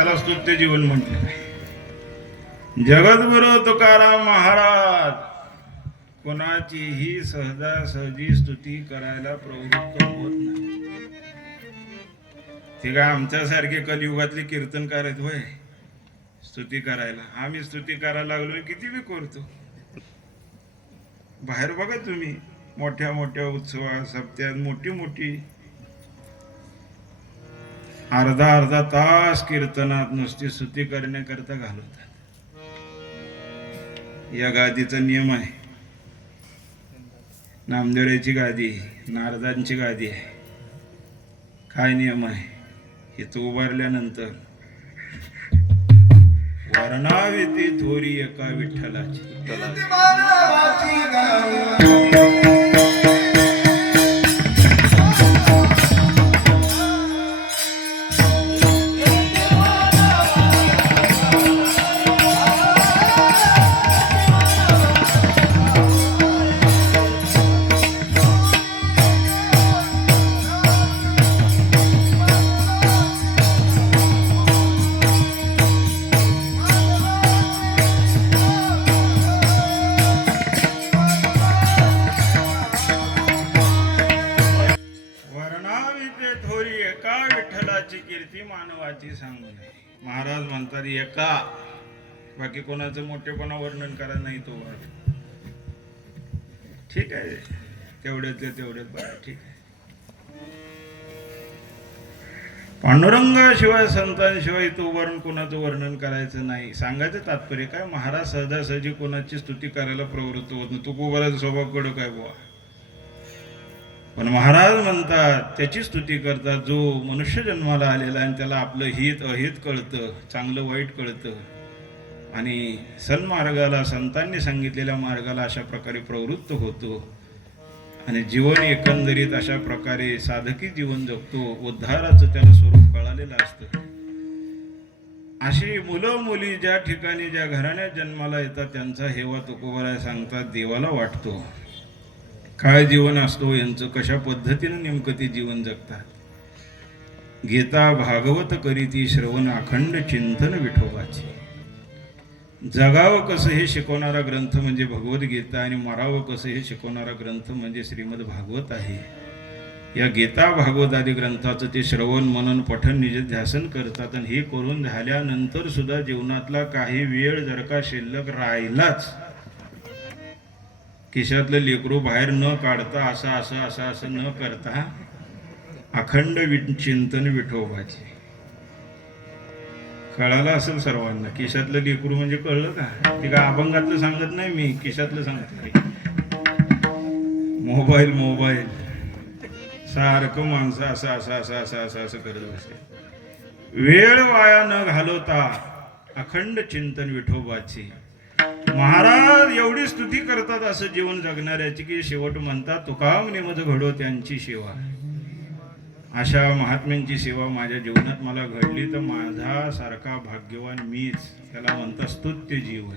त्याला स्तुत्य जीवन म्हटलं. जगद्गुरु तुकाराम महाराज कोणाचीही सहजासहजी स्तुती करायला प्रवृत्त होत नाही. ते काय आमच्यासारखे कलियुगातले कीर्तनकार आहेत होय स्तुती करायला? आम्ही स्तुती करायला लागलो किती बी करतो. बाहेर बघा तुम्ही, मोठ्या मोठ्या उत्सवात सप्त्यात मोठी मोठी अर्धा अर्धा तास कीर्तनात नुसती स्तुती करण्याकरता घालवतात. या गादीचा नियम आहे. नामदेवराची गादी, नारदांची गादी आहे. काय नियम आहे? इथं उभारल्यानंतर वर्णावी ती थोरी एका विठ्ठलाची. कीर्ती मानवाची सांगू नये. महाराज म्हणतात एका, बाकी कोणाचं मोठेपणा वर्णन करा नाही तो वर्ग. ठीक आहे, तेवढ्यात बरं, ठीक आहे. पांडुरंगाशिवाय संतांशिवाय तो वर्ण कोणाचं वर्णन करायचं नाही. सांगायचं तात्पर्य काय? महाराज सहजासहजी कोणाची स्तुती करायला प्रवृत्त होत नाही. तू गोबराचा स्वभाव कडक काय बुवा? पण महाराज म्हणतात त्याची स्तुती करतात जो मनुष्य जन्माला आलेला आणि त्याला आपलं हित अहित कळतं, चांगलं वाईट कळतं आणि सन्मार्गाला, संतांनी सांगितलेल्या मार्गाला अशा प्रकारे प्रवृत्त होतो आणि जीवन एकंदरीत अशा प्रकारे साधकी जीवन जगतो. उद्धाराचं त्याला स्वरूप कळालेलं असतं. अशी मुलं मुली ज्या ठिकाणी ज्या घराण्यात जन्माला येतात त्यांचा हेवा तुकोबराय सांगतात देवाला वाटतो. काय जीवन असतो यांचं, कशा पद्धतीने नेमकं ते जीवन जगतात. गीता भागवत करीती श्रवण अखंड चिंतन विठोबाचे. जगावं कसं हे शिकवणारा ग्रंथ म्हणजे भगवद्गीता आणि मरावं कसं हे शिकवणारा ग्रंथ म्हणजे श्रीमद भागवत आहे. या गीता भागवत आदी ग्रंथाचं ते श्रवण मनन पठन निजध्यासन करतात आणि हे करून झाल्यानंतर सुद्धा जीवनातला काही वेळ जर का शिल्लक राहिलाच, खिशातलं लेकरू बाहेर न काढता असं न करता अखंड चिंतन विठोबाचे. कळालं असेल सर्वांना. खिशातलं लेकरू म्हणजे कळलं का? ते का अभंगातलं सांगत नाही मी, खिशातलं सांगतो. मोबाईल सारखं माणसं असं करत असेल. वेळ वाया न घालवता अखंड चिंतन विठोबाची. महाराज एवढी स्तुती करतात असं जीवन जगणाऱ्याची की शेवट म्हणतात तुकामने मज घडो त्यांची सेवा. अशा महात्म्यांची सेवा माझ्या जीवनात मला घडली तर माझा सारखा भाग्यवान मीच. त्याला म्हणतात स्तुत्य जीवन.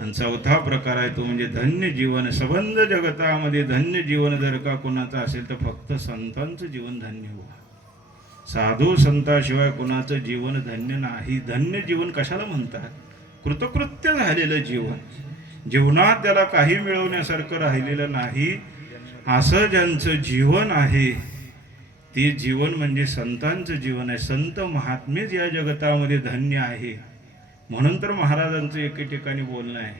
आणि चौथा प्रकार आहे तो म्हणजे धन्य जीवन. संबंध जगतामध्ये धन्य जीवन जर का कोणाचं असेल तर फक्त संतांचं जीवन धन्य हो. साधू संताशिवाय कोणाचं जीवन धन्य नाही. धन्य जीवन कशाला म्हणतात? कृतकृत्य झालेलं जीवन. जीवनात त्याला काही मिळवण्यासारखं राहिलेलं नाही असं ज्यांचं जीवन आहे ते जीवन म्हणजे संतांचं जीवन आहे. संत महात्मेच या जगतामध्ये धन्य आहे. म्हणून तर महाराजांचं एके ठिकाणी बोलणं आहे.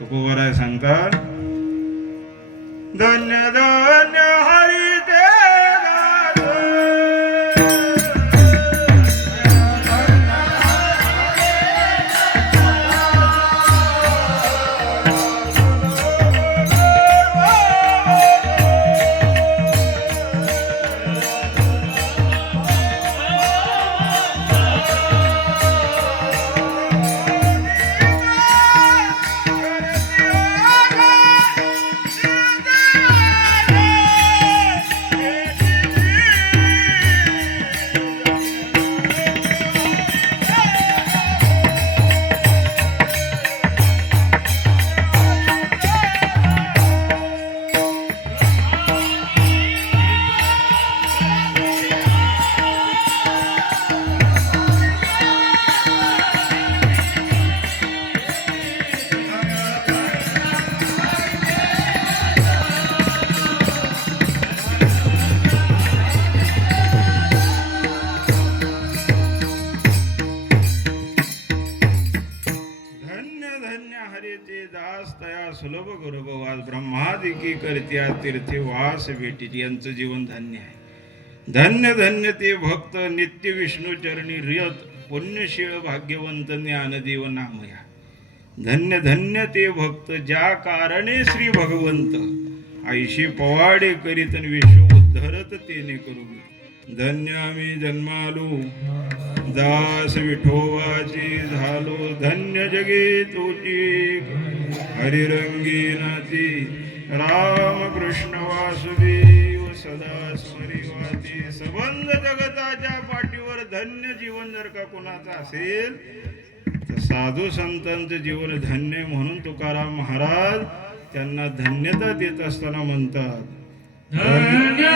तुकोबराय सांगतात धन्य धन्य हरी ते सुलभ गर्भवास ब्रह्मादिकी करत्या तीर्थे वास भेटीत यांचं जीवन धन्य आहे. धन्य धन्य ते भक्त नित्य विष्णू चरणी रियत पुण्यशीळ भाग्यवंत ज्ञानदेव नामया. धन्य धन्य ते भक्त ज्या कारणे श्री भगवंत ऐशी पवाडे करीत विश्व उद्धरत तेने करू. धन्य आम्ही जन्मालो दास विठोबाची झालो. धन्य जगे तुची हरिरंगी नाती राम कृष्ण वासुदेव सदा स्मरिवाती. सबंध जगताच्या पाठीवर धन्य जीवन जर का कोणाचं असेल तर साधू संतांचं जीवन धन्य. म्हणून तुकाराम महाराज त्यांना धन्यता देत असताना म्हणतात धन्य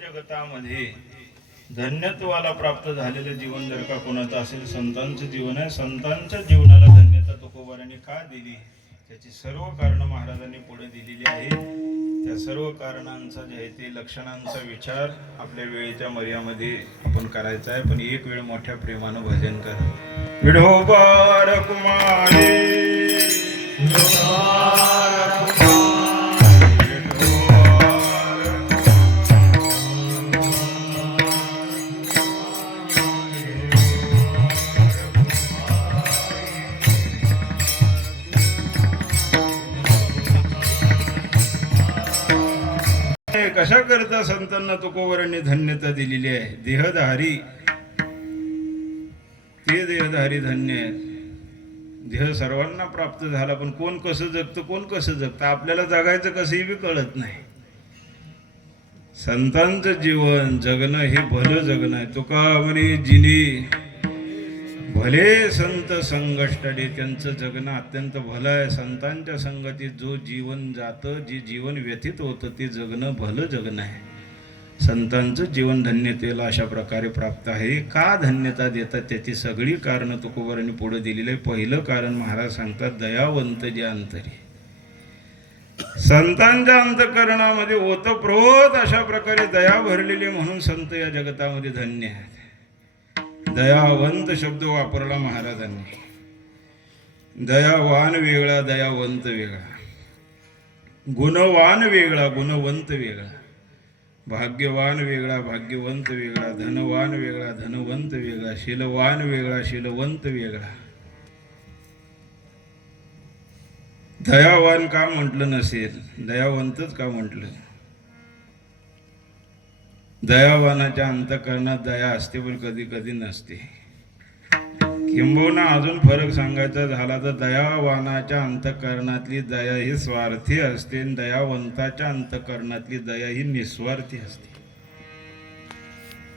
जगतामध्ये धन्यत्वाला प्राप्त झालेलं जीवन जर का कोणाचं असेल संतांचं जीवन आहे. संतांच्या जीवनाला धन्यता तुकोबारांनी का दिली त्याची सर्व कारण महाराजांनी पुढे दिलेली आहे. त्या सर्व कारणांचा जे आहे ते लक्षणांचा विचार आपल्या वेळेच्या मर्यामध्ये आपण करायचा आहे. पण एक वेळ मोठ्या प्रेमानं भजन करा. विठोबा रखुमाई कशा करता संतांना तुकोबारांनी धन्यता दिलेली आहे. देहधारी ते देहधारी धन्य आहेत. देह सर्वांना प्राप्त झाला पण कोण कसं जगतं कोण कसं जगतं आपल्याला जगायचं कसंही बी कळत नाही. संतांचं जीवन जगणं हे भलं जगणं आहे. तुका म्हणे जिने भले संत संगष्टडे त्यांचं जगणं अत्यंत भलं आहे. संतांच्या संगतीत जो जीवन जातं जे जीवन व्यतीत होतं ते जगणं भलं जगणं आहे. संतांचं जीवन धन्यतेला अशा प्रकारे प्राप्त आहे. का धन्यता देतात त्याची सगळी कारणं तुकोबारांनी पुढे दिलेली आहे. पहिलं कारण महाराज सांगतात दयावंत जे अंतरी. संतांच्या अंतःकरणामध्ये ओतप्रोत अशा प्रकारे दया भरलेली म्हणून संत या जगतामध्ये धन्य आहेत. दयावंत शब्द वापरला महाराजांनी. दयावान वेगळा दयावंत वेगळा. गुणवान वेगळा गुणवंत वेगळा. भाग्यवान वेगळा भाग्यवंत वेगळा. धनवान वेगळा धनवंत वेगळा. शीलवान वेगळा शीलवंत वेगळा. दयावान का म्हटलं नसेल दयावंतच का म्हटलं. दयावानाच्या अंतःकरणात दया असते पण कधी कधी नसते. किंबहुना अजून फरक सांगायचा झाला तर दयावानाच्या अंतःकरणातली दया ही स्वार्थी असते आणि दयावंताच्या अंतःकरणातली दया ही निस्वार्थी असते.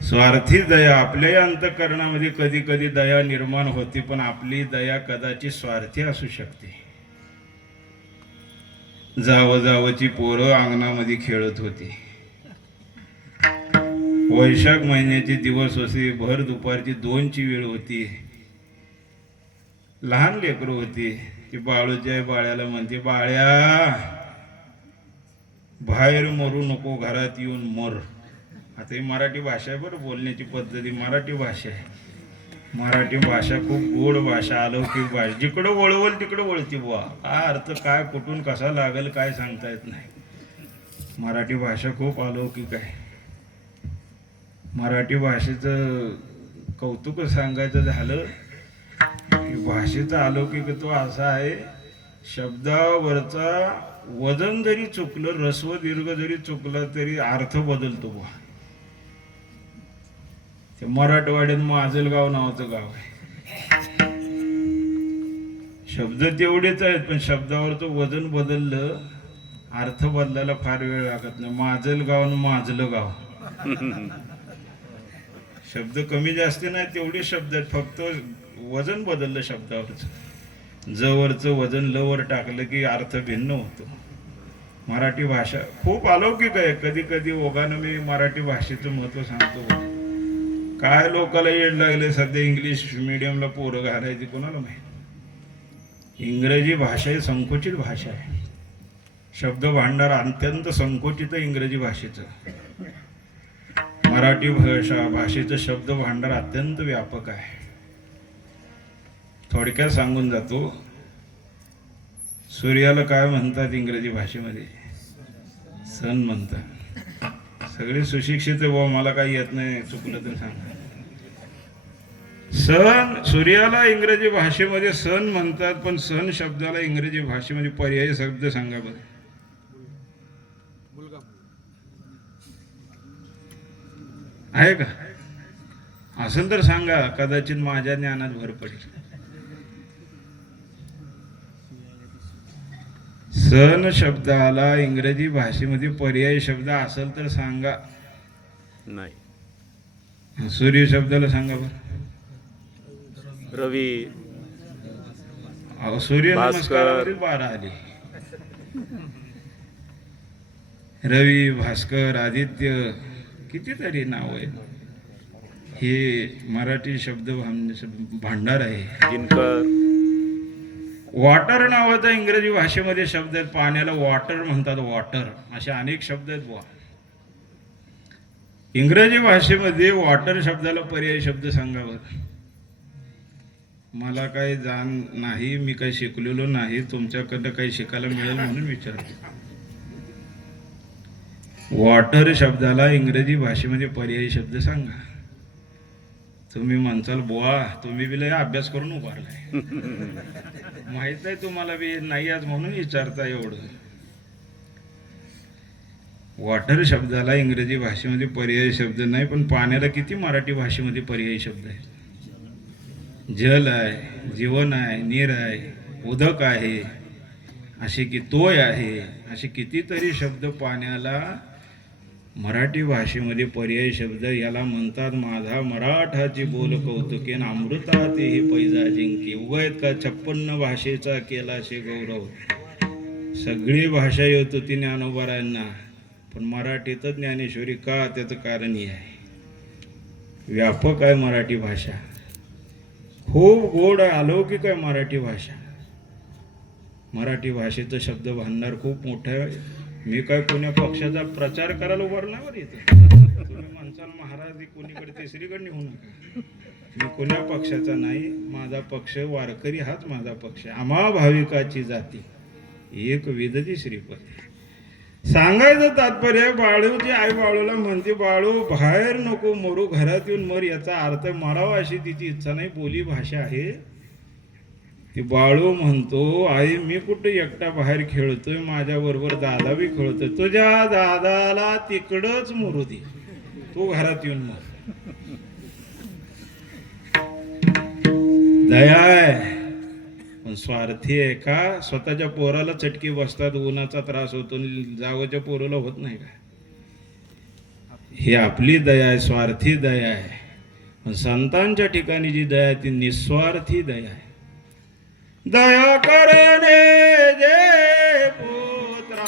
स्वार्थी दया आपल्याही अंतःकरणामध्ये कधी कधी दया निर्माण होती पण आपली दया कदाचित स्वार्थी असू शकते. जावजावची पोरं अंगणामध्ये खेळत होती. वैशाख महिन्याचे दिवस होते, भर दुपारची 2ची वेळ होती. लहान लेकरू होती. ती बाळूच्या बाळ्याला म्हणते, बाळ्या बाहेर मरू नको, घरात येऊन मर. आता ही मराठी भाषा आहे बरं, बोलण्याची पद्धती मराठी भाषा आहे. मराठी भाषा खूप गोड भाषा, अलौकिक भाषा. जिकडं वळवल तिकडं वळती बुवा. हा अर्थ काय कुठून कसा लागेल काय सांगता येत नाही. मराठी भाषा खूप अलौकिक आहे. मराठी भाषेचं कौतुक सांगायचं झालं की भाषेचा अलौकिकत्व असा आहे, शब्दावरचा वजन जरी चुकलं, ऱ्हस्व दीर्घ जरी चुकलं तरी अर्थ बदलतो बुवा. ते मराठवाड्यात माजलगाव नावाचं गाव आहे. शब्द तेवढेच आहेत पण शब्दावरचं वजन बदललं, अर्थ बदलायला फार वेळ लागत नाही. माजलगाव आणि माजलं गाव शब्द कमी जास्त नाही, तेवढे शब्द आहेत, फक्त वजन बदललं शब्दावरचं. जवरचं वजन लवर टाकलं की अर्थ भिन्न होतो. मराठी भाषा खूप अलौकिक आहे. कधी कधी ओघानं मी मराठी भाषेचं महत्त्व सांगतो. काय लोकाला येड लागले सध्या इंग्लिश मीडियमला पोरं घालायची, कोणाला माहिती. इंग्रजी भाषा ही संकुचित भाषा आहे. शब्द भांडार अत्यंत संकुचित आहे इंग्रजी भाषेचं. मराठी भाषेचं शब्द भांडार अत्यंत व्यापक आहे. थोडक्यात सांगून जातो. सूर्याला काय म्हणतात इंग्रजी भाषेमध्ये? सन म्हणतात. सगळे सुशिक्षित आहे, मला काही येत नाही, चुकलं तर सांगा. सन, सूर्याला इंग्रजी भाषेमध्ये सन म्हणतात, पण सन शब्दाला इंग्रजी भाषेमध्ये पर्यायी शब्द सांगा बरं. आहे का? असेल तर सांगा, कदाचित माझ्या ज्ञानात भर पडेल. सन शब्दाला इंग्रजी भाषेमध्ये पर्यायी शब्द असेल तर सांगा. नाही. सूर्य शब्दाला सांगा बरं. रवी. सूर्य नमस्कारामध्ये 12 आली. रवी, भास्कर, आदित्य, कितीतरी नाव आहे. हे मराठी शब्द भांडार आहे. दिनकर. वॉटर नावाचा इंग्रजी भाषेमध्ये शब्द आहेत. पाण्याला वॉटर म्हणतात, वॉटर. असे अनेक शब्द आहेत बुवा. इंग्रजी भाषेमध्ये वॉटर शब्दाला पर्यायी शब्द सांगा बरं. मला काही जाण नाही, मी काही शिकलेलो नाही, तुमच्याकडनं काही शिकायला मिळेल म्हणून विचारतो. वॉटर शब्दाला इंग्रजी भाषेमध्ये पर्यायी शब्द सांगा. तुम्ही म्हणसाल बुवा तुम्ही बी लय अभ्यास करून उभारलाय, माहित आहे तुम्हाला बी नाही आज म्हणून विचारता एवढं. वॉटर शब्दाला इंग्रजी भाषेमध्ये पर्यायी शब्द नाही, पण पाण्याला किती मराठी भाषेमध्ये पर्यायी शब्द आहेत. जल आहे, जीवन आहे, नीर आहे, उदक आहे, असे की तोय आहे, असे कितीतरी शब्द पाण्याला मराठी भाषेमध्ये पर्यायी शब्द. याला म्हणतात माझा मराठाची बोल कौतुकेन अमृता तेही पैजा जिंकी. उगयत का 56 भाषेचा केला शे गौरव. सगळी भाषा येत होती ज्ञानोबारायांना, पण मराठीतच ज्ञानेश्वरी का? त्याचं कारण हे आहे, व्यापक आहे मराठी भाषा, खूप गोड आहे, अलौकिक आहे मराठी भाषा. मराठी भाषेचं शब्द भांडार खूप मोठं आहे. मी काय कोण्या पक्षाचा प्रचार करायला उभारणार इथं. तुम्ही म्हणसाल महाराज कोणीकडे तिसरीकडे निघू नका. मी कोण्या पक्षाचा नाही, माझा पक्ष वारकरी हाच माझा पक्ष. आम्हा भाविकाची जाती एक विदती श्रीपती. सांगायचं तात्पर्य, बाळूची आई बाळूला म्हणते बाळू बाहेर नको मरू, घरात येऊन मर. याचा अर्थ मरावा अशी तिची इच्छा नाही, बोली भाषा आहे. ती बाळू म्हणतो आई मी कुठे एकटा बाहेर खेळतोय, माझ्या बरोबर दादा बी खेळतोय, तुझ्या दादाला तिकडच मरू दे, तू घरात येऊन मर. दया आहे पण स्वार्थी आहे का? स्वतःच्या पोराला चटकी बसतात, उन्हाचा त्रास होतो, जावच्या पोराला होत नाही का? ही आपली दया आहे, स्वार्थी दया आहे. पण संतांच्या ठिकाणी जी दया आहे ती निस्वार्थी दया आहे. दया करणे जे पुत्रा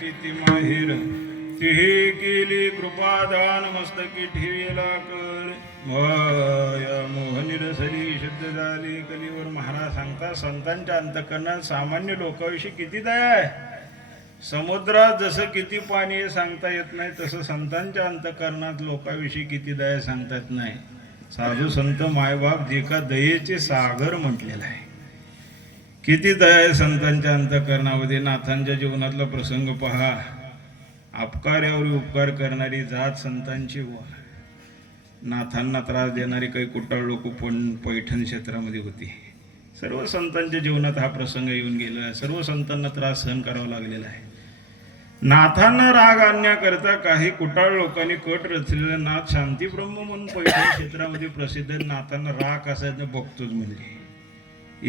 चिती माहेर तिही केली कृपादान मस्तकी ठेवीला कर माया मोहनी रसली शुद्ध झाली कलीवर. महाराज सांगता संतांच्या अंतःकरणात सामान्य लोकांविषयी किती दया आहे. समुद्रात जसं किती पाणी आहे सांगता येत नाही तसं संतांच्या अंतःकरणात लोकांविषयी किती दया सांगता येत नाही. साधू संत मायबाप जे का दयेचे सागर म्हटलेलं आहे. किती दया आहे संतांच्या अंतःकरणामध्ये. नाथांच्या जीवनातला प्रसंग पहा. अपकार्यावर उपकार करणारी जात संतांची व नाथांना त्रास देणारी काही कुटाळ लोक पण पैठण क्षेत्रामध्ये होती. सर्व संतांच्या जीवनात हा प्रसंग येऊन गेलेला आहे. सर्व संतांना त्रास सहन करावा लागलेला आहे. नाथांना राग आणण्याकरता काही कुटाळ लोकांनी कट रचलेले. नाथ शांतीब्रह्म म्हणून पैठण क्षेत्रामध्ये प्रसिद्ध. नाथांना राग असायचं बघतोच म्हणजे.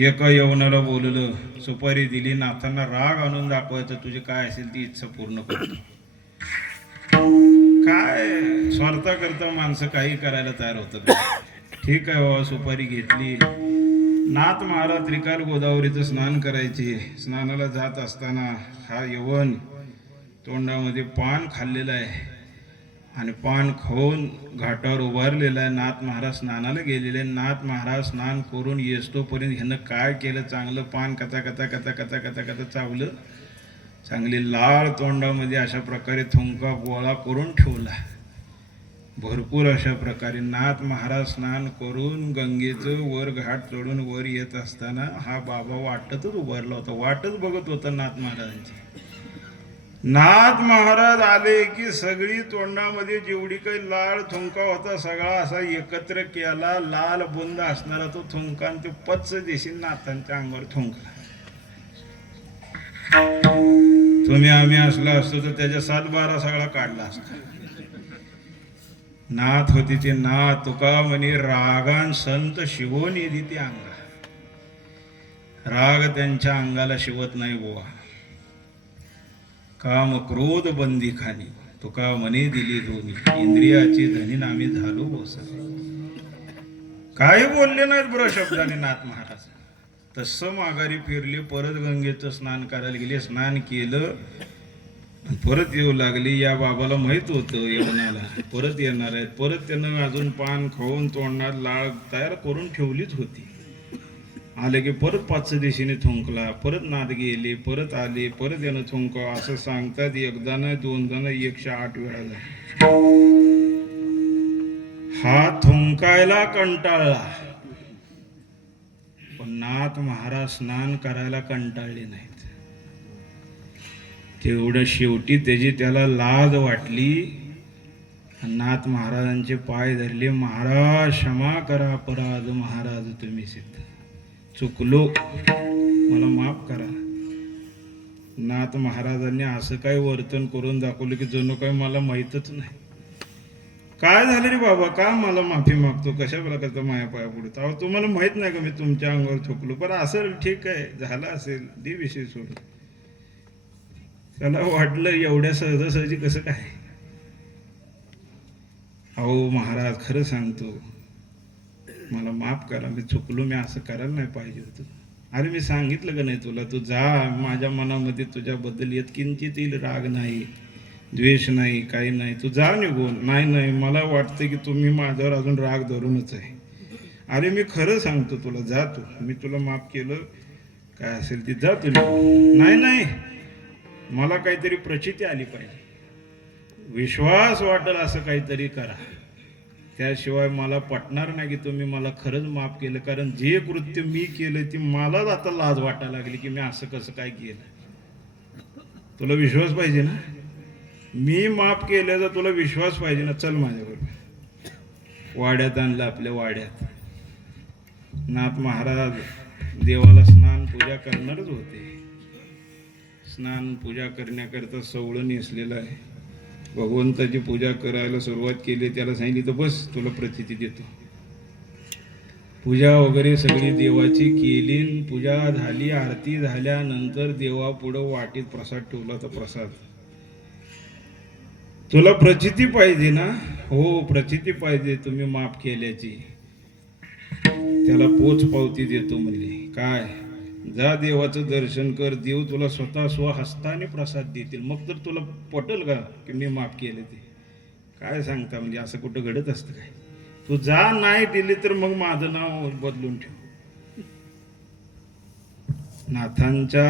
एका यवनाला बोललं, सुपारी दिली, नाथांना राग आणून दाखवायचं, तुझी काय असेल ती इच्छा पूर्ण करतो. काय स्वार्था करता माणसं काही करायला तयार होतात. ठीक आहे बाबा, सुपारी घेतली. नाथ महाराज त्रिकाल गोदावरीचं स्नान करायचे. स्नानाला जात असताना हा यवन तोंडामध्ये पान खाल्लेलं आहे आणि पान खाऊन घाटावर उभारलेला आहे. नाथ महाराज स्नानाला गेलेले. नाथ महाराज स्नान करून येस्तोपर्यंत ह्यानं काय केलं, चांगलं पान कथा कथा कथा कथा कथा कथा चावलं. चांगली लाल तोंडामध्ये अशा प्रकारे थुंका गोळा करून ठेवला. भरपूर अशा प्रकारे नाथ महाराज स्नान करून गंगेचं वर घाट चढून वर येत असताना हा बाबा वाटतच उभारला होता. वाटच बघत होता नाथ महाराजांची. नाथ महाराज आले की सगळी तोंडामध्ये जेवढी काही लाल थुंका होता सगळा असा एकत्र केला. लाल बुंद असणारा तो थुंका आणि ते पच्च देशील नाथांच्या अंगावर थुंकला. तुम्ही आम्ही असला असतो तर त्याच्या 7-12 सगळा काढला असता. नाथ होती ते नाथ. तुका म्हणे रागान संत शिवून येली ती अंगा. राग त्यांच्या अंगाला शिवत नाही बुवा. काम क्रोध बंदी खाली तुका मने दिली दोन्ही. इंद्रियाची धनी आम्ही झालो बोसा. काही बोलले नाहीत बरं शब्दाने नाथ महाराज. तसं माघारी फिरले. परत गंगेचं स्नान करायला गेले. स्नान केलं, परत येऊ लागली. या बाबाला माहित होतं यवनाला परत येणार आहेत. परत त्यानं अजून पान खाऊन तोंडात लाळ तयार करून ठेवलीच होती. आले की परत 5 दिशेने थुंकला. परत नाद गेले, परत आले, परत यानं थुंका. असं सांगतात एकदा नाही, दोनदा नाही, 108 वेळा झाला. हा थुंकायला कंटाळला, पण नाथ महाराज स्नान करायला कंटाळले नाहीत. तेवढं शेवटी त्याला लाज वाटली. नाथ महाराजांचे पाय धरले. महाराज क्षमा करा, अपराध महाराज तुम्ही सिद्ध, चुकलो, मला माफ करा. नाथ महाराजांनी असं काय वर्तन करून दाखवलं की जणू काय मला माहीतच नाही. काय झालं रे बाबा, का मला माफी मागतो, कशा प्रकारचा माया पाया पुढे. तुम्हाला माहित नाही का मी तुमच्या अंगावर थुकलो. पण असेल, ठीक आहे, झालं असेल, दे विषय सोडून. त्याला वाटलं एवढ्या सहजासहजी कसं काय. अहो महाराज, खरं सांगतो, मला माफ करा, मी चुकलो, मी असं करायला नाही पाहिजे होतं. अरे मी सांगितलं का नाही तुला, तू जा, माझ्या मनामध्ये तुझ्याबद्दल येत किंचित राग नाही, द्वेष नाही, काही नाही, तू जा निघून. नाही, मला वाटतं की तुम्ही माझ्यावर अजून राग धरूनच आहे. अरे मी खरं सांगतो तुला, जा तू, मी तुला माफ केलं, काय असेल ती जा तू. नाही, मला काहीतरी प्रचिती आली पाहिजे, विश्वास वाटेल असं काहीतरी करा, त्याशिवाय मला पटणार नाही की तुम्ही मला खरंच माफ केलं. कारण जे कृत्य मी केलं ती मलाच आता लाज वाटायला लागली की मी असं कसं काय केलं. तुला विश्वास पाहिजे ना, मी माफ केल्याचा तुला विश्वास पाहिजे ना. चल माझ्याबरोबर. वाड्यात आणलं, आपल्या वाड्यात. नाथ महाराज देवाला स्नान पूजा करणारच होते. स्नान पूजा करण्याकरता सवळं नेसलेलं आहे. भगवंताची पूजा करायला सुरुवात केली. त्याला सांगितलं तर बस, तुला प्रचिती देतो. पूजा वगैरे सगळी देवाची केली. पूजा झाली, आरती झाल्यानंतर देवा पुढं वाटीत प्रसाद ठेवला. तर प्रसाद, तुला प्रचिती पाहिजे ना. हो, प्रचिती पाहिजे तुम्ही माफ केल्याची. त्याला पोच पावती देतो म्हणजे काय, जा देवाचं दर्शन कर, देव तुला स्वतः स्वहस्ताने प्रसाद देतील. मग तर तुला पटल का की मी माफ केलं ते? काय सांगता, म्हणजे असं कुठं घडत असतं काय? तू जा, नाही दिली तर मग माझं नाव बदलून ठेव. नाथांच्या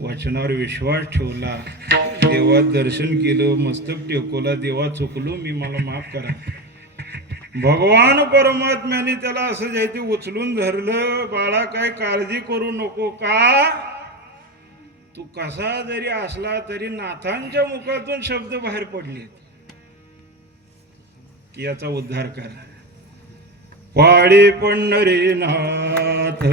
वचनावर विश्वास ठेवला, देवात दर्शन केलं, मस्तक टेकवला, देवा चुकलो मी, मला माफ करा. भगवान परमात्म्याने त्याला असं जे ते उचलून धरलं, बाळा काय काळजी करू नको, का तू कसा जरी असला तरी नाथांच्या मुखातून शब्द बाहेर पडले की याचा उद्धार करा. पाळी पंढरीनाथ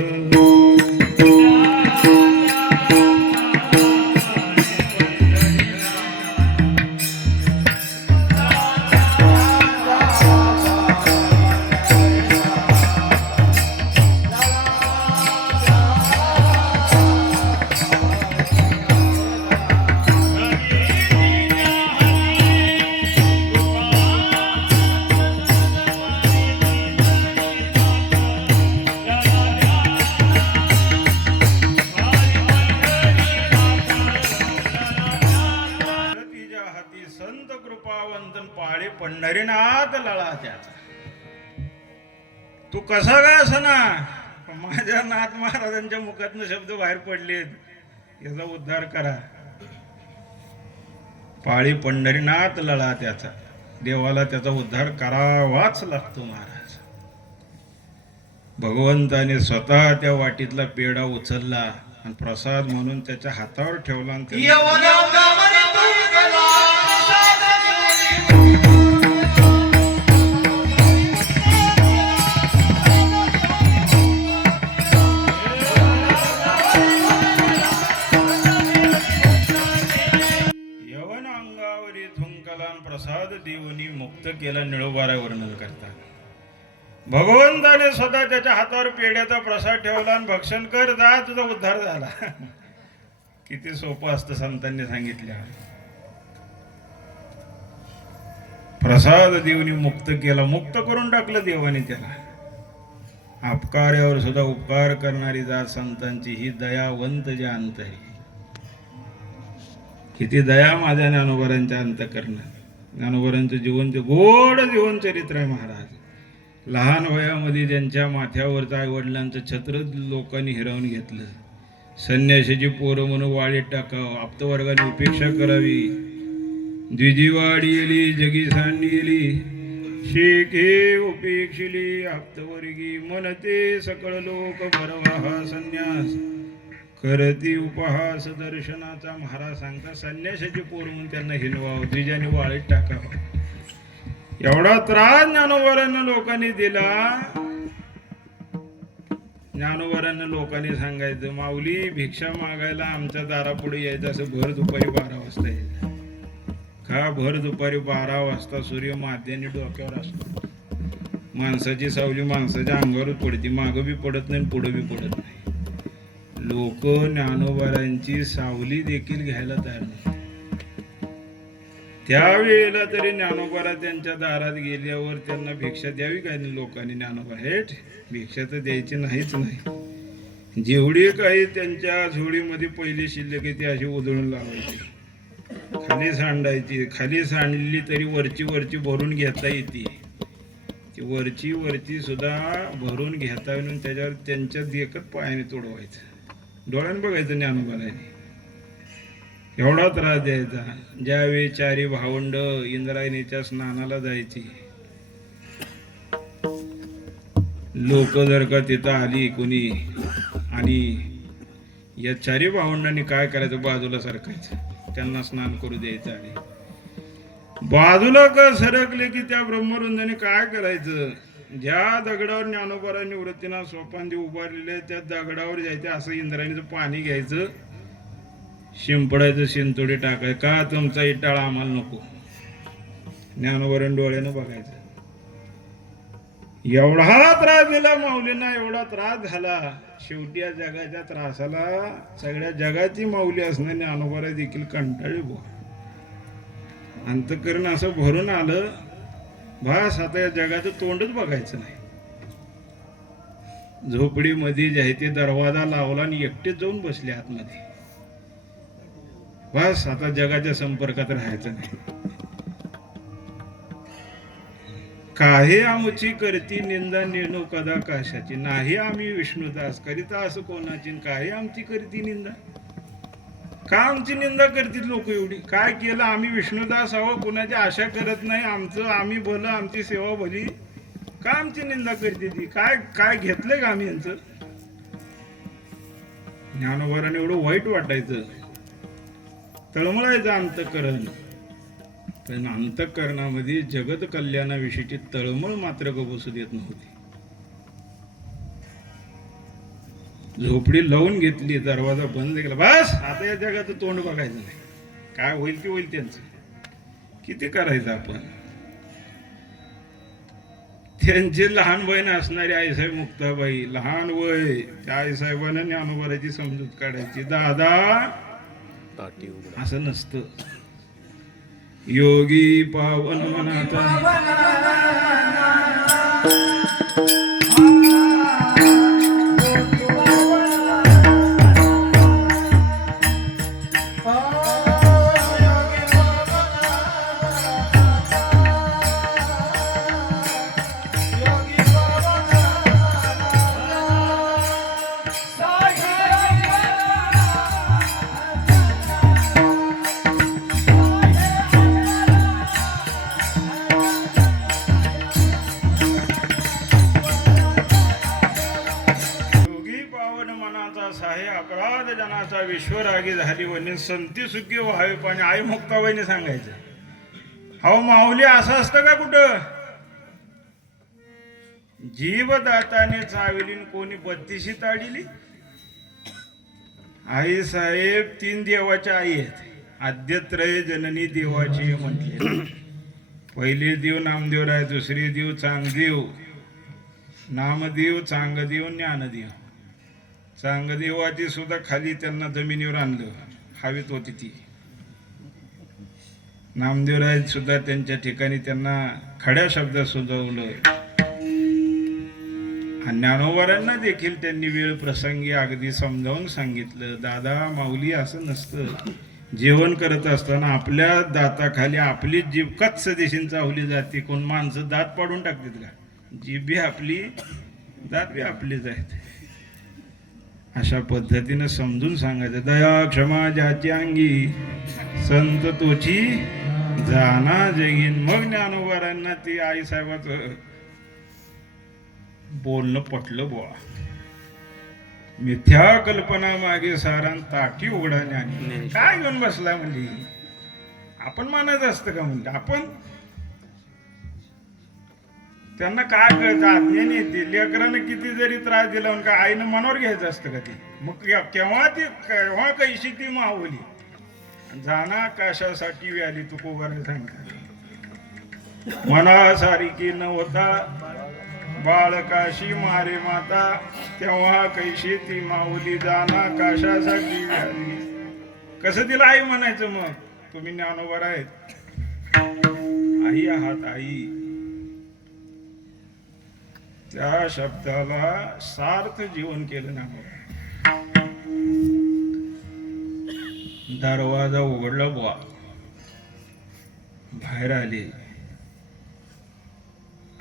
संत कृपावंतन पाळे पंढरीनाथ लळा त्याचा. तू कसा काय असना, माझ्या नाथ महाराजांच्या मुखातनं शब्द बाहेर पडलेत, याचा उद्धार करा. पाळी पंढरीनाथ लळा त्याचा. देवाला त्याचा उद्धार करावाच लागतो महाराज. भगवंताने स्वतः त्या वाटीतला पेढा उचलला आणि प्रसाद म्हणून त्याच्या हातावर ठेवला आणि यवन अंगावरी थुंकलान प्रसाद देवनी मुक्त केला. निळोबारा वर्णन करतात. भगवंताने स्वतः त्याच्या हातावर पेढ्याचा प्रसाद ठेवला आणि भक्षण कर, जा तुझा उद्धार झाला. किती सोपं असतं संतांनी सांगितल्या. प्रसाद देवनी मुक्त केला, मुक्त करून टाकलं देवाने त्याला. अपकार्यावर सुद्धा उपकार करणारी जात संतांची, ही दयावंत जे अंत आहे. किती दया माझ्या ज्ञानोबरांच्या अंतःकरणात. ज्ञानोबरांचं जीवन ते गोड जीवन चरित्र आहे महाराज. लहान वयामध्ये ज्यांच्या माथ्यावरचं आईवडिलांचं छत्र लोकांनी हिरावून घेतलं, संन्यासाची पोरं म्हणून वाळीत टाकावं, आप्तवर्गाने उपेक्षा करावी, द्विजीवाडी येली जगी सांडिली, शेखे उपेक्षिली आप्तवर्गी, मनते सकळ लोक भरवा संन्यास, करती उपहास दर्शनाचा. महाराज सांगता संन्यासाची पोर म्हणून त्यांना हिनवावं, द्विजाने वाळीत टाकावं. एवढा त्रास ज्ञानोबरांना लोकांनी दिला. ज्ञानोबरांना लोकांनी सांगायचं, माऊली भिक्षा मागायला आमच्या दारापुढे यायचं, असं भर दुपारी 12 वाजता यायचं. का भर दुपारी 12 वाजता सूर्य माध्याने डोक्यावर असतो. माणसाची सावली माणसाच्या अंगावरच पडते, मागं बी पडत नाही पुढं बी पडत नाही. लोक ज्ञानोबरांची सावली देखील घ्यायला तयार नाही. त्यावेळेला तरी ज्ञानोबरा त्यांच्या दारात गेल्यावर त्यांना भिक्षा द्यावी काय नाही लोकांनी. ज्ञानोबा हेट भिक्षा तर द्यायची नाहीच नाही. जेवढी काही त्यांच्या झोळीमध्ये पहिली शिल्लक ती अशी उधळून लावायची, खाली सांडायची. खाली सांडली तरी वरची वरची भरून घेता येते. ती वरची वरची सुद्धा भरून घेता येऊन त्याच्यावर त्यांच्या देखत पायाने तोडवायचं. डोळ्याने बघायचं ज्ञानोबाने. एवढा त्रास द्यायचा. ज्यावेळी 4 भावंड इंद्रायणीच्या स्नानाला जायची, लोक जर का तिथं आली कोणी आणि या 4 भावंडांनी काय करायचं, बाजूला सरकायचं, त्यांना स्नान करू द्यायचं. आणि बाजूला का सरकले की त्या ब्रह्मरुंदाने काय करायचं, ज्या दगडावर ज्ञानोबा निवृत्तीनाथ सोपान उभारलेले त्या दगडावर जायचं, असं इंद्रायणीचं पाणी घ्यायचं, शिंपडायचं, शिंतोडे टाकाय. का तुमचा इटाळा आम्हाला नको. ज्ञानोबरांनी डोळ्यानं बघायचं. एवढा त्रास दिला माऊलींना, एवढा त्रास झाला. शेवटी या जगाच्या त्रासाला सगळ्या जगाची माऊली असणारी ज्ञानोबा देखील कंटाळली. बुवा अंतःकरण असं भरून आलं, भास आता या जगाचं तोंडच बघायचं नाही. झोपडीमध्ये जे आहे ते दरवाजा लावला आणि एकटेच जाऊन बसले आतमध्ये. बस आता जगाच्या संपर्कात राहायचं नाही. काही आमची करती निंदा नेणू कदा काशाची, नाही आम्ही विष्णुदास करीता असं कोणाची, काही आमची करती निंदा. का आमची निंदा करतील लोक एवढी? काय केलं आम्ही? विष्णुदास आहो, कुणाची आशा करत नाही, आमचं आम्ही भलं, आमची सेवा भली, का आमची निंदा करते ती? काय काय घेतलंय का आम्ही यांचं? ज्ञानोबाराने एवढं वाईट वाटायचं, तळमळायचं अंतःकरण. पण अंतःकरणामध्ये जगत कल्याणाविषयीची तळमळ मात्र बसू देत नव्हती. झोपडी लावून घेतली, दरवाजा बंद केला, बस आता या जगाचं तोंड बघायचं नाही, काय होईल ते होईल त्यांचं. किती करायचं आपण? त्यांचे लहान बहीण असणारी आईसाहेब मुक्ताबाई, लहान वय, त्या आईसाहेबांना ज्ञानोबाराची समजूत काढायची. दादा असं नसतं. योगी पावन मनाता विश्वरागी झाली वने संती सुखी व्हावे पाणी. आई मुक्ताबाईने सांगायचं. अहो माऊली असं असतं का कुठं? जीव दाताने चाविली कोणी बत्तीशी ताडिली. आई साहेब तीन देवाच्या आई आहेत. आद्यत्रय जननी देवाची म्हटले. पहिले देव नामदेव राय, दुसरे देव चांगदेव, नामदेव, चांगदेव, ज्ञानदेव. चांगदेवाची सुद्धा खाली त्यांना जमिनीवर आणलं, हवेत होती ती. नामदेवराय सुद्धा त्यांच्या ठिकाणी त्यांना खड्या शब्दात सुचवलं. आणि ज्ञानोबारांना देखील त्यांनी वेळ प्रसंगी अगदी समजावून सांगितलं. दादा माऊली असं नसतं. जेवण करत असताना आपल्या दाताखाली आपली जीभ कच्च दिशेने चावली जाते. कोण माणसं दात पाडून टाकतात का? जीभ बी आपली, दात बी आपलीच आहेत. अशा पद्धतीनं समजून सांगायचं. दया क्षमा ज्याची अंगी, संत तोची जाना जगीन. मग ज्ञानोबारांना ती आईसाहेबाचं बोलणं पटलं. बुवा मिथ्या कल्पना मागे सारान ताटी उघडा ज्ञानी. काय घेऊन बसला म्हणजे? आपण मानायचं असतं का म्हणजे? आपण त्यांना काय कळतं? आज्ञाने येते. लेकरानं किती जरी त्रास दिला का आईनं मनावर घ्यायचं असतं का ते? मग केव्हा कैशी ती मावली जाना कशासाठी व्याली तुकोबाने सांगतात. मनासारखी न होता बाळकाशी मारे माता, तेव्हा कैशी ती माऊली जाना कशासाठी व्याली. कसं तिला आई म्हणायचं? मग तुम्ही ज्ञानोबा आहेत, आई आहात आई. त्या शब्दाला सार्थ जीवन केलं ना. दरवाजा उघडला, बुवा बाहेर आले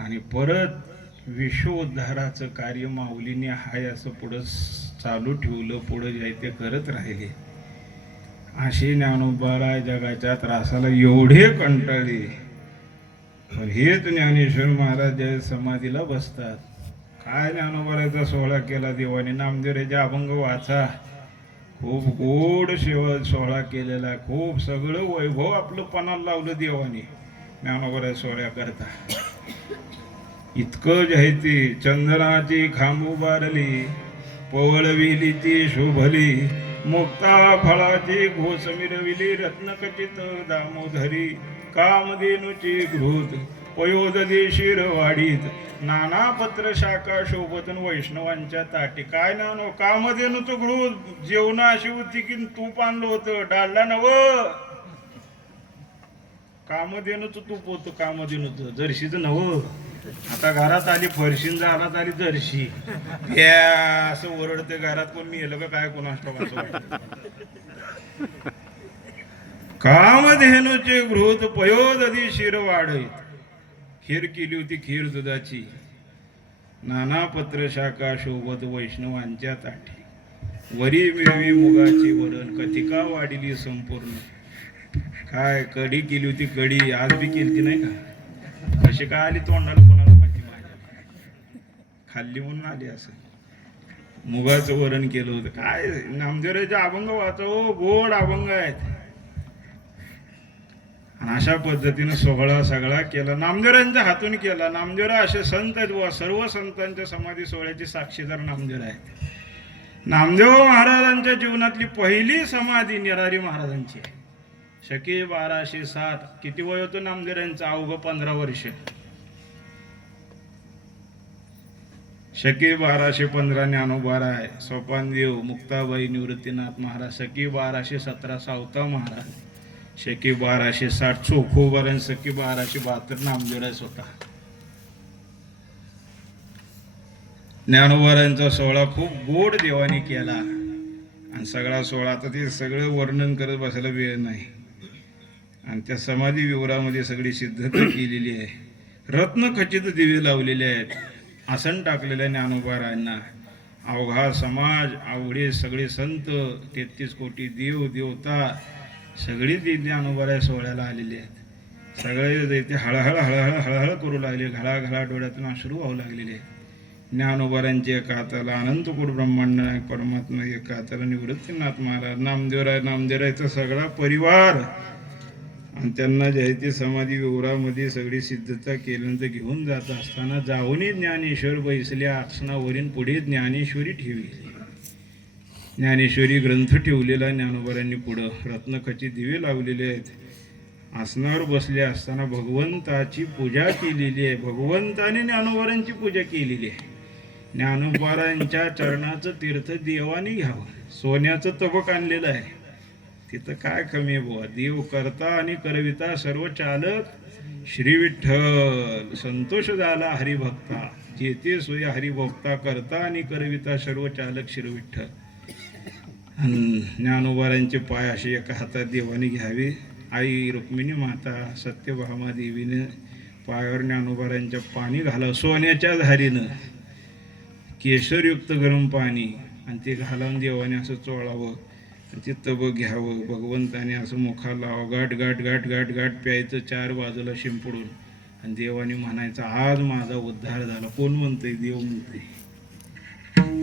आणि परत विश्वोद्धाराचं कार्य माऊलीने हाय असं पुढं चालू ठेवलं. पुढं जे ते करत राहिले. असे ज्ञानोबा जगाच्या त्रासाला एवढे कंटाळले. हेच ज्ञानेश्वर महाराज जय समाधीला बसतात. काय ज्ञानोबाराचा सोहळा केला देवाने. नामदेवराचे अभंग वाचा. खूप गोड सोहळा केलेला. खूप सगळं वैभव आपलं पणाला लावलं देवाने ज्ञानोबाराच्या सोहळ्या करता. इतकं जे आहे ते चंदनाची खांब उभारली, पवळविली ती शोभली, मुक्ता फळाची घोष मिरविली, रत्नखचित दामोदरी, कामधेनुची घृत पयोदधी शिरवाडीत, नाना पत्र शाखा शोभतन वैष्णवांच्या ताटी. काय नानो कामधेनुचं घृत जेवण अशी होती की तूप आणलं होतं, डालला नव. कामधेनुचं तूप होतं, कामधेनुचं, जर्शीचं नव. आता घरात आली फरशीन झालात आली जर्शी त्या असं ओरडते घरात कोण मेलं का काय कोणास ठाऊक असं वाटतं. कामधेनूचे घृत पयोदधी शिर वाढीत खीर केली होती खीर दुधाची नाना पत्र शाखा शोभत वैष्णवांच्या ताठी वरी मिळवी मुगाची वरण कथिका वाढिली संपूर्ण. काय कढी केली होती कढी आज बी केली नाही का कशी काय आली तोंडाला कोणाला माहिती माझ्या खाल्ली म्हणून आली असं मुगाचं वरण केलं होतं. काय नामदेवराचे अभंग वाचव गोड अभंग आहेत आणि अशा पद्धतीनं सोहळा सगळा केला नामदेवरांच्या हातून केला. नामदेवरा असे संत आहेत बुवा सर्व संतांच्या समाधी सोहळ्याचे साक्षीदार नामदेव आहेत. नामदेव महाराजांच्या जीवनातली पहिली समाधी निरारी महाराजांची आहे. शके 1207 किती वय होतं नामदेवरांचं अवघं 15 वर्ष. शके 1215 ज्ञानोबा आहे सोपानदेव मुक्ताबाई निवृत्तीनाथ महाराज शके 1217 सावता महाराज शके 1260 चोखोबार शके 1272 नामदेवराय स्वतः. ज्ञानोबारांचा सोहळा खूप गोड देवाने केला आणि सगळा सोहळा आता ते सगळं वर्णन करत बसायला वेळ नाही. आणि त्या समाधी विवरामध्ये सगळी सिद्धता केलेली आहे. रत्नखचित दिवे लावलेले आहेत. आसन टाकलेल्या ज्ञानोबारांना अवघा समाज आवडे सगळे संत 33 कोटी देव देवता सगळी ते ज्ञानोबारा सोहळ्याला आलेले आहेत. सगळे ते हळहळ हळहळ हळहळ करू लागले घळाघळा डोळ्यातून अश्रू वाहू लागलेले आहेत. ज्ञानोबारांची एका हाताला अनंतकोट ब्रह्मांड नायक परमात्मा एका हाताला निवृत्तीनाथ महाराज नामदेवरायचा सगळा परिवार आणि त्यांना जयती समाधी विवरामध्ये सगळी सिद्धता केल्यानंतर घेऊन जात असताना जाऊनही ज्ञानेश्वर बैसल्या आसनावरील पुढे ज्ञानेश्वरी ठेवली. ज्ञानेश्वरी ग्रंथ ठेवलेला ज्ञानोबारांनी पुढं रत्नखचित दिवे लावलेले आहेत. आसनावर बसले असताना भगवंताची पूजा केलेली आहे. भगवंताने ज्ञानोबारांची पूजा केलेली आहे. ज्ञानोबारांच्या चरणाचं तीर्थ देवाने घ्यावं. सोन्याचं तबक आणलेलं आहे. तिथं काय कमी आहे बुवा. देव करता आणि करविता सर्व चालक श्री विठ्ठल. संतोष झाला हरिभक्ता जेते सोय हरिभक्ता करता आणि करविता सर्व चालक श्री विठ्ठल. ज्ञानोबारांचे पाय असे एका हातात देवाने घ्यावे. आई रुक्मिणी माता सत्यभामा देवीने पायावर ज्ञानोबारांच्या पाणी घालावं सोन्याच्या धारीनं केशरयुक्त गरम पाणी आणि ते घालावून देवाने असं चोळावं आणि ते तबक घ्यावं. भगवंताने असं मुखाला लावावं. गाठ गाठ गाठ गाठ गाठ प्यायचं 4 बाजूला शिंपडून आणि देवाने म्हणायचं आज माझा उद्धार झाला. कोण म्हणतंय? देव म्हणतंय.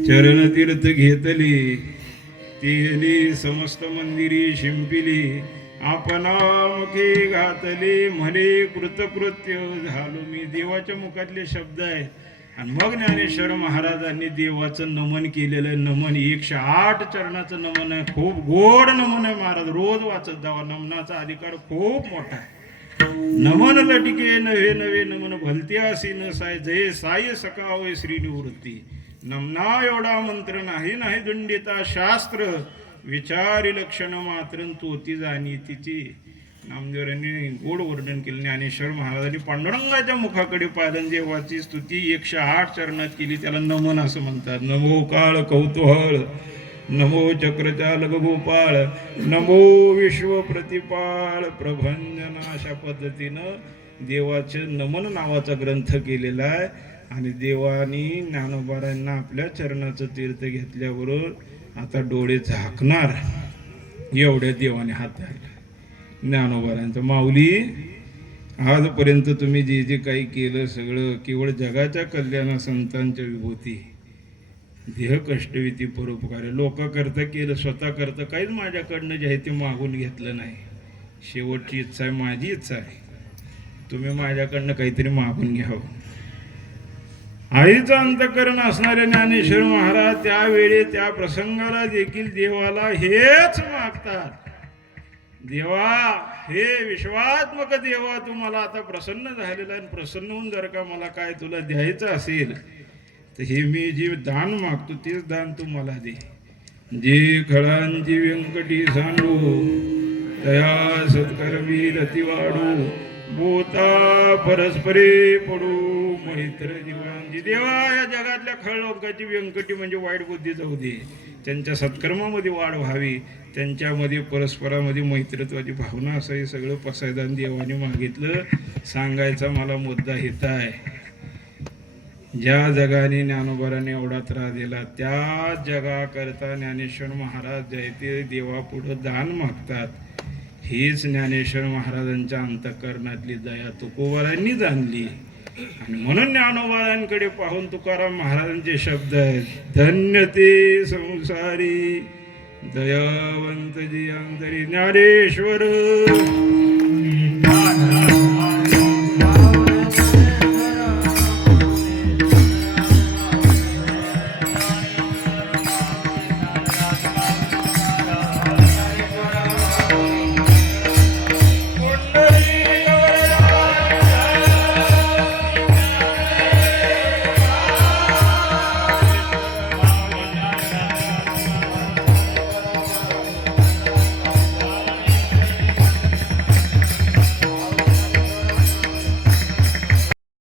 चरण तीर्थ घेतली तेली समस्त मंदिरी शिंपिली आपणामुखे घातले म्हणे कृतकृत्य झालो मी. देवाच्या मुखातले शब्द आहेत. आणि मग ज्ञानेश्वर महाराजांनी देवाचं नमन केलेलं नमन 108 चरणाचं नमन आहे. खूप गोड नमन आहे. महाराज रोज वाचत जावा. नमनाचा अधिकार खूप मोठा आहे. नमन लटिके नव्हे नवे नमन भलते असी न साय जय साय सकावय श्री निवृत्ती. नमना एवढा मंत्र नाही नाही दंडिता शास्त्र विचारी लक्षण मात्र तोती जाणी तिची. नामदेवरांनी गोड वर्णन केलं. ज्ञानेश्वर महाराजांनी पांडुरंगाच्या मुखाकडे पाहिलं देवाची स्तुती 108 चरणात केली. त्याला नमन असं म्हणतात. नमो काळ कौतूहळ नमो चक्रचालक गोपाळ नमो विश्व प्रतिपाळ प्रभंजन. अशा पद्धतीनं देवाचं नमन नावाचा ग्रंथ केलेला आहे. आणि देवानी ज्ञानोबारांना आपल्या चरणाचं तीर्थ घेतल्याबरोबर आता डोळे झाकणार एवढ्या देवाने हात धरला ज्ञानोबारांचा. माऊली आजपर्यंत तुम्ही जे जे काही केलं सगळं केवळ जगाच्या कल्याणा संतांच्या विभूती देह कष्टविती परोपकार लोक करता केलं स्वतः करता काहीच माझ्याकडनं जे आहे ते मागून घेतलं नाही. शेवटची इच्छा आहे माझी इच्छा आहे तुम्ही माझ्याकडनं काहीतरी मागून घ्यावं. आईचं अंतःकरण असणारे ज्ञानेश्वर महाराज त्यावेळी त्या प्रसंगाला देखील देवाला हेच मागतात. देवा हे विश्वात्मक देवा तू मला आता प्रसन्न झालेला आणि प्रसन्न होऊन जर का मला काय तुला द्यायचं असेल तर हे मी जे दान मागतो तेच दान तू मला दे. जे खळांची व्यंकटी सांडू तया सत्कर्मी रती वाढू बोता परस्परे पडू मैत्र जीवांची. देवा या जगातल्या खळ लोकांची व्यंकटी म्हणजे वाईट बुद्धी जाऊ दे, त्यांच्या सत्कर्मामध्ये वाढ व्हावी, त्यांच्यामध्ये परस्परामध्ये मैत्रत्वाची भावना असावी. सगळं पसायदान देवाने मागितलं. सांगायचा मला मुद्दा हित आहे, ज्या जगाने ज्ञानोबाराने एवढा त्रास दिला त्या जगाकरता ज्ञानेश्वर महाराज जे ते देवापुढं दान मागतात. हीच ज्ञानेश्वर महाराजांच्या अंतःकरणातली दया तुकोबारांनी जाणली. आणि म्हणून ज्ञानोबारांकडे पाहून तुकाराम महाराजांचे शब्द आहेत, धन्य ते संसारी दयावंत जी अंतरी ज्ञानेश्वर.